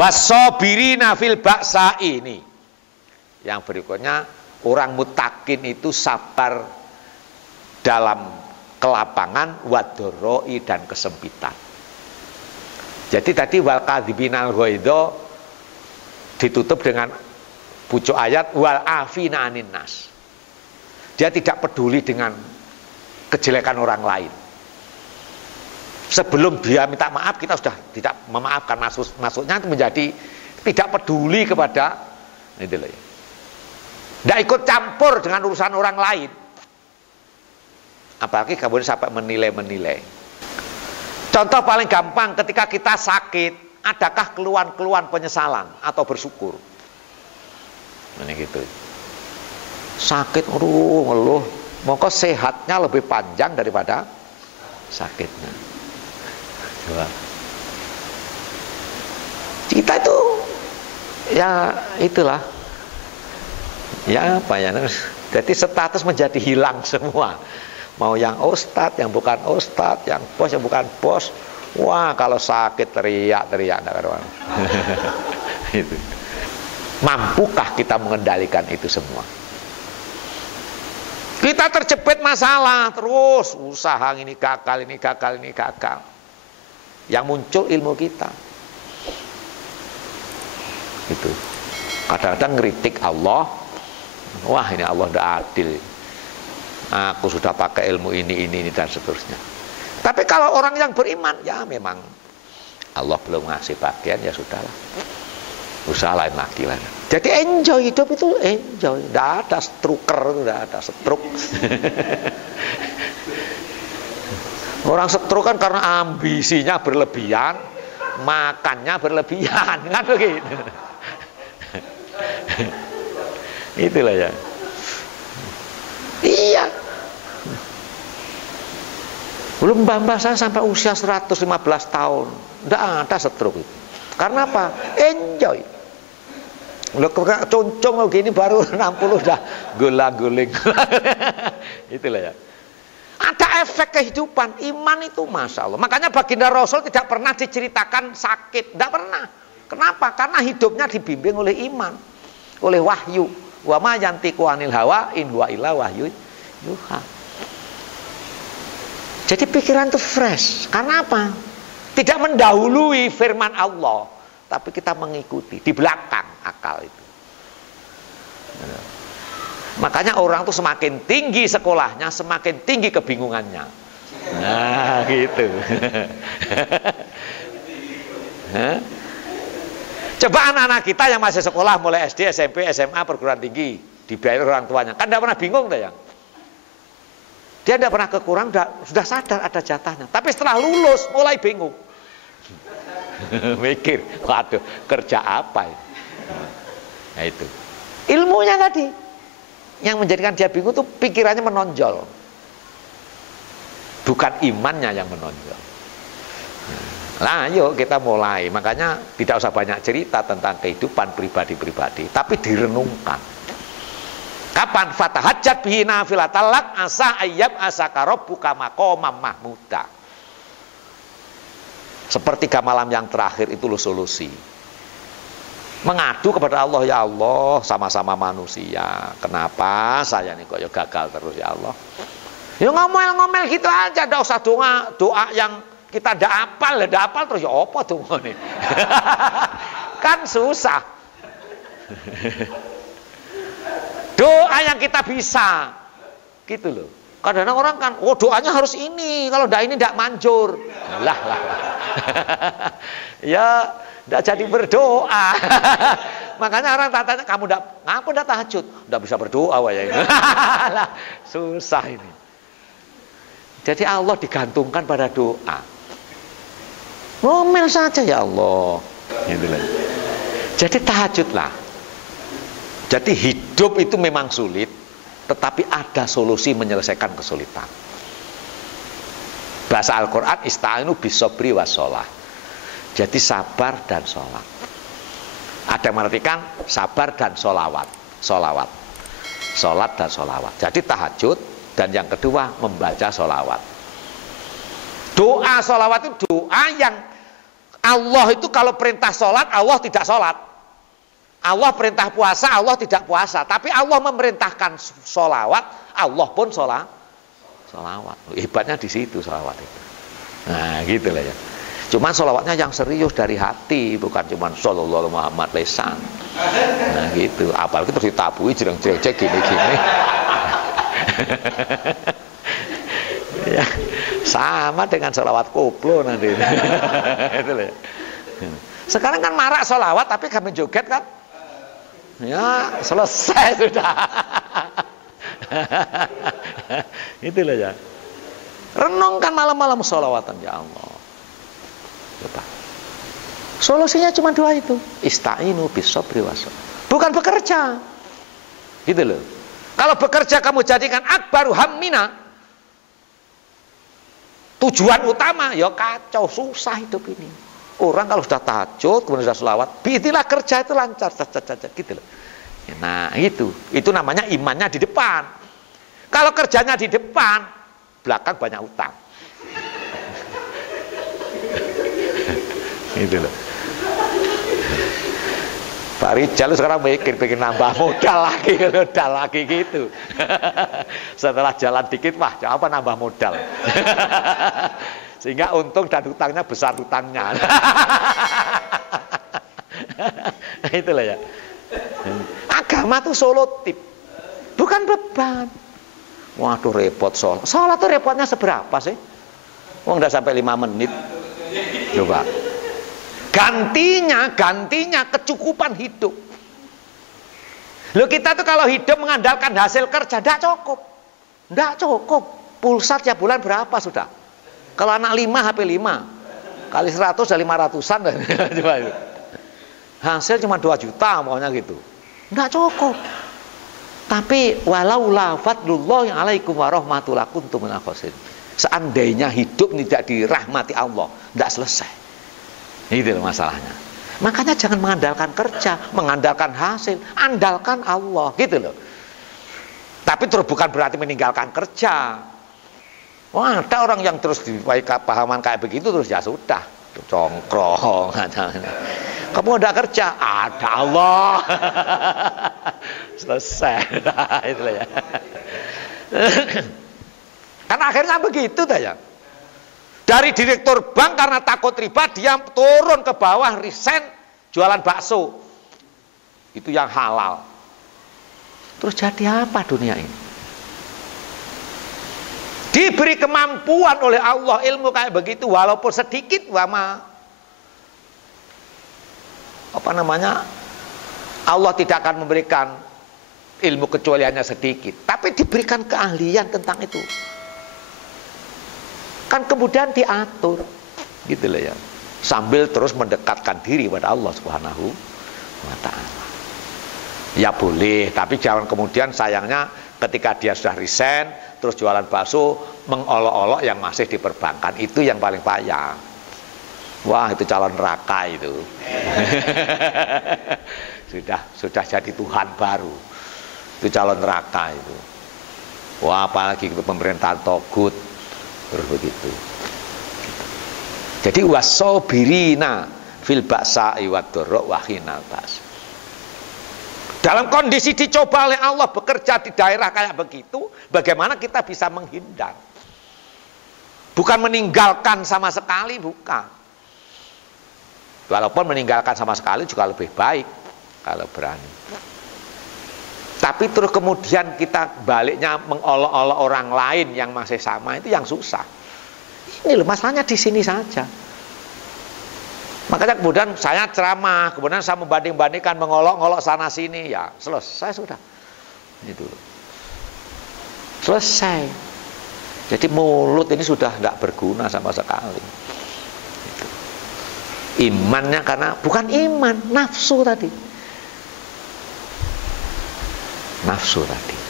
Wasobirina fil ba'sa ini. Yang berikutnya, orang muttaqin itu sabar dalam kelapangan, wadoroi dan kesempitan. Jadi tadi wal kadzibinal ghaidha ditutup dengan pucuk ayat wal afina anin nas. Dia tidak peduli dengan kejelekan orang lain. Sebelum dia minta maaf, kita sudah tidak memaafkan. Maksudnya itu menjadi tidak peduli kepada itu loh. Tidak ikut campur dengan urusan orang lain. Apalagi kemudian sampai menilai. Contoh paling gampang, ketika kita sakit, adakah keluhan-keluhan penyesalan atau bersyukur? Ini gitu. Sakit, ngeluh, maka sehatnya lebih panjang daripada sakitnya. Coba. Kita itu ya itulah ya apa ya, jadi status menjadi hilang semua, mau yang ustadz, yang bukan ustadz, yang bos, yang bukan bos. Wah, kalau sakit teriak enggak karuan. Itu. Mampukah kita mengendalikan itu semua? Kita terjepit masalah terus, usaha ini gagal, ini gagal, ini gagal. Yang muncul ilmu kita. Itu. Kadang-kadang ngeritik Allah. Wah, ini Allah tidak adil. Aku sudah pakai ilmu ini dan seterusnya. Tapi kalau orang yang beriman, ya memang Allah belum ngasih bagian, ya sudahlah. Usaha lain lagi lah. Jadi enjoy, hidup itu enjoy. Tidak ada struker, tidak ada stroke. Orang stroke kan karena ambisinya berlebihan, makannya berlebihan, kan begitu. Itulah ya. Iya. Belum mbah saya sampai usia 115 tahun, tidak ada stroke itu. Karena apa? Enjoy. Lo concong begini baru 60 dah gulang-guling. Itulah ya. Ada efek kehidupan. Iman itu Masya Allah. Makanya baginda Rasul tidak pernah diceritakan sakit. Tidak pernah. Kenapa? Karena hidupnya dibimbing oleh iman, oleh wahyu. Wa ma yantiqu anil hawa in huwa illa wahyu yuha. Jadi pikiran itu fresh. Karena apa? Tidak mendahului firman Allah, tapi kita mengikuti di belakang akal itu. Makanya orang tuh semakin tinggi sekolahnya, semakin tinggi kebingungannya. Nah, gitu. Coba anak-anak kita yang masih sekolah mulai SD, SMP, SMA, perguruan tinggi, dibayar orang tuanya, kan tidak pernah bingung deh ya. Dia tidak pernah kekurangan, sudah sadar ada jatahnya. Tapi setelah lulus mulai bingung. Mikir, waduh, kerja apa ini? Nah itu. Ilmunya tadi yang menjadikan dia bingung itu pikirannya menonjol. Bukan imannya yang menonjol. Nah, yuk kita mulai. Makanya tidak usah banyak cerita tentang kehidupan pribadi-pribadi, tapi direnungkan. Kapan fatahajjat bihi nafilatal lak asa ayyab asaka rabbuka maqamam mahmuda. Sepertiga malam yang terakhir itu loh solusi. Mengadu kepada Allah, ya Allah, sama-sama manusia. Kenapa saya nih kok ya gagal terus ya Allah? Ya ngomel-ngomel gitu aja, tidak usah doa yang kita tidak hafal terus ya apa doa nih? Kan susah. Doa yang kita bisa, gitu loh. Kadang-kadang orang kan, oh doanya harus ini, kalau tidak ini tidak manjur. Lah. Ya, tidak jadi berdoa. Makanya orang tanya, kamu tidak tahajud? Tidak bisa berdoa, ya. Lah, susah ini. Jadi Allah digantungkan pada doa. Ngomel saja ya Allah. Gitu loh. Jadi tahajudlah. Jadi hidup itu memang sulit, tetapi ada solusi menyelesaikan kesulitan. Bahasa Al-Quran, ista'inu bisobri wassalah. Jadi sabar dan sholat. Ada yang mengartikan sabar dan sholawat. Sholat dan sholawat. Jadi tahajud, dan yang kedua membaca sholawat. Doa sholawat itu doa yang Allah itu kalau perintah sholat, Allah tidak sholat. Allah perintah puasa, Allah tidak puasa. Tapi Allah memerintahkan sholawat, Allah pun sholawat. Hebatnya di situ sholawat itu. Nah gitu lah ya. Cuman sholawatnya yang serius dari hati, bukan cuman Sallallahu Muhammad lesan. Nah gitu. Apalagi terus ditabui jereng-jereng gini-gini. Ya, sama dengan sholawat koplo nanti. Itu lah. Sekarang kan marak sholawat, tapi kami joget kan? Ya selesai sudah. Itulah ya. Renungkan malam-malam sholawatan ya Allah. Coba. Solusinya cuma dua itu. Ista'inu bis-sabri was-sabar. Bukan bekerja. Gitu loh. Kalau bekerja kamu jadikan akbaru hammina, tujuan utama, ya kacau, susah hidup ini. Orang kalau sudah tahajud, kemudian sudah selawat, biiznillah kerja itu lancar, gitu loh. Nah itu namanya imannya di depan. Kalau kerjanya di depan, belakang banyak utang. Gitu loh. Pak Rijal sekarang mikir pengen nambah modal lagi gitu. Setelah jalan dikit, wah apa nambah modal. Sehingga untung dan hutangnya besar hutangnya. Itulah ya. Agama itu solutif, bukan beban. Waduh repot sholat. Sholat itu repotnya seberapa sih? Wong udah sampai 5 menit. Coba. Gantinya kecukupan hidup. Loh kita tuh kalau hidup mengandalkan hasil kerja tidak cukup. Pulsa tiap bulan berapa sudah? Kalau anak 5 HP 5 kali 100 udah 500-an. Coba itu. Hasil cuma 2 juta maunya gitu. Tidak cukup. Tapi walau la fadlullahi alaikum warahmatullahi kuntum minal khasirin. Seandainya hidup tidak dirahmati Allah, tidak selesai. Itu masalahnya. Makanya jangan mengandalkan kerja, mengandalkan hasil, andalkan Allah, gitu loh. Tapi terus bukan berarti meninggalkan kerja. Wah, ada orang yang terus pahaman kayak begitu terus ya sudah, congkrong. Kamu ada kerja, ada Allah. Selesai. Nah, itulah ya. Karena akhirnya begitu dah ya. Dari direktur bank karena takut riba dia turun ke bawah resign jualan bakso. Itu yang halal. Terus jadi apa dunia ini? Diberi kemampuan oleh Allah ilmu kayak begitu walaupun sedikit Allah tidak akan memberikan ilmu kecuali hanya sedikit, tapi diberikan keahlian tentang itu. Kan kemudian diatur gitu loh ya. Sambil terus mendekatkan diri pada Allah Subhanahu wa taala. Ya boleh, tapi jangan kemudian sayangnya ketika dia sudah resign terus jualan bakso mengolok-olok yang masih di perbankan, itu yang paling payah. Wah, itu calon neraka itu. sudah jadi Tuhan baru. Itu calon neraka itu. Wah, apalagi itu pemerintahan togut terus begitu. Jadi wasobirina fil ba'sa'i wad-dharra wa hinal ba's. Dalam kondisi dicoba oleh Allah bekerja di daerah kayak begitu, bagaimana kita bisa menghindar? Bukan meninggalkan sama sekali, bukan. Walaupun meninggalkan sama sekali juga lebih baik kalau berani. Tapi terus kemudian kita baliknya mengolok-olok orang lain yang masih sama, itu yang susah. Ini loh masalahnya di sini saja. Makanya kemudian saya ceramah, kemudian saya membanding-bandingkan, mengolok-olok sana sini, ya selesai sudah. Itu selesai. Jadi mulut ini sudah tidak berguna sama sekali. Itu. Imannya karena bukan iman, nafsu tadi. Nafsu tadi.